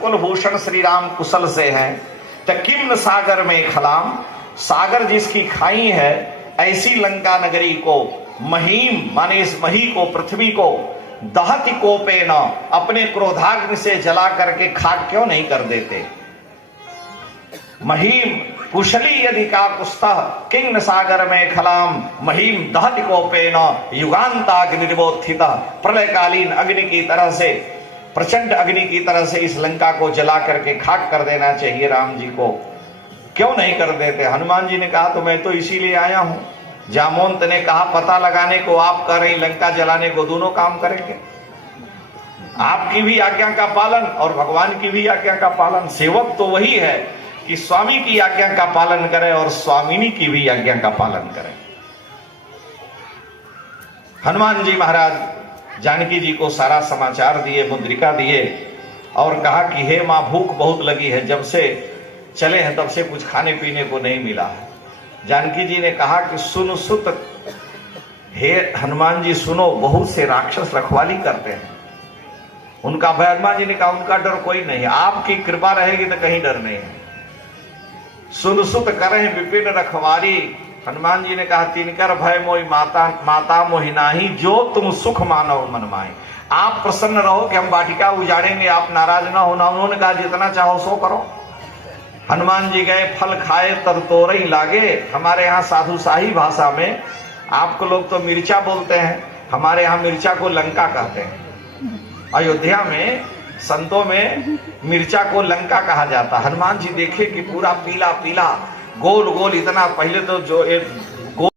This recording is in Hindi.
कुलभूषण श्री राम कुशल से हैं। तो किम सागर में खलाम, सागर जिसकी खाई है, ऐसी लंका नगरी को महीम माने इस मही को, पृथ्वी को, दहति कोपे न, अपने क्रोधाग्नि से जला करके खाक क्यों नहीं कर देते। महीम कुशली यदि का कुस्तः किंग सागर में खलाम, महीम दहति कोपे न युगांताग्निर्वोत्थित, प्रलयकालीन अग्नि की तरह से, प्रचंड अग्नि की तरह से इस लंका को जला करके खाक कर देना चाहिए राम जी को, क्यों नहीं कर देते। हनुमान जी ने कहा तो मैं तो इसीलिए आया हूं। जामोंत ने कहा पता लगाने को आप कर रही, लंका जलाने को दोनों काम करेंगे। आपकी भी आज्ञा का पालन और भगवान की भी आज्ञा का पालन। सेवक तो वही है कि स्वामी की आज्ञा का पालन करे और स्वामिनी की भी आज्ञा का पालन करे। हनुमान जी महाराज जानकी जी को सारा समाचार दिए, मुद्रिका दिए और कहा कि हे मां, भूख बहुत लगी है, जब से चले हैं तब से कुछ खाने पीने को नहीं मिला है। जानकी जी ने कहा कि सुन सुत, हे हनुमान जी सुनो, बहुत से राक्षस रखवाली करते हैं, उनका भय। हनुमान जी ने कहा उनका डर कोई नहीं, आपकी कृपा रहेगी तो कहीं डर नहीं है। सुन सुत करें विपिन रखवारी, हनुमान जी ने कहा तिनकर भय मोहि माता, माता मोहि नाही, जो तुम सुख मानो मन माही। आप प्रसन्न रहो कि हम वाटिका उजाड़ेंगे, आप नाराज ना होना। उन्होंने कहा जितना चाहो सो करो। हनुमान जी गए, फल खाए तर तोरई लागे। हमारे यहाँ साधु शाही भाषा में, आपको लोग तो मिर्चा बोलते हैं, हमारे यहाँ मिर्चा को लंका कहते हैं। अयोध्या में संतों में मिर्चा को लंका कहा जाता। हनुमान जी देखे कि पूरा पीला पीला गोल गोल, इतना, पहले तो जो एक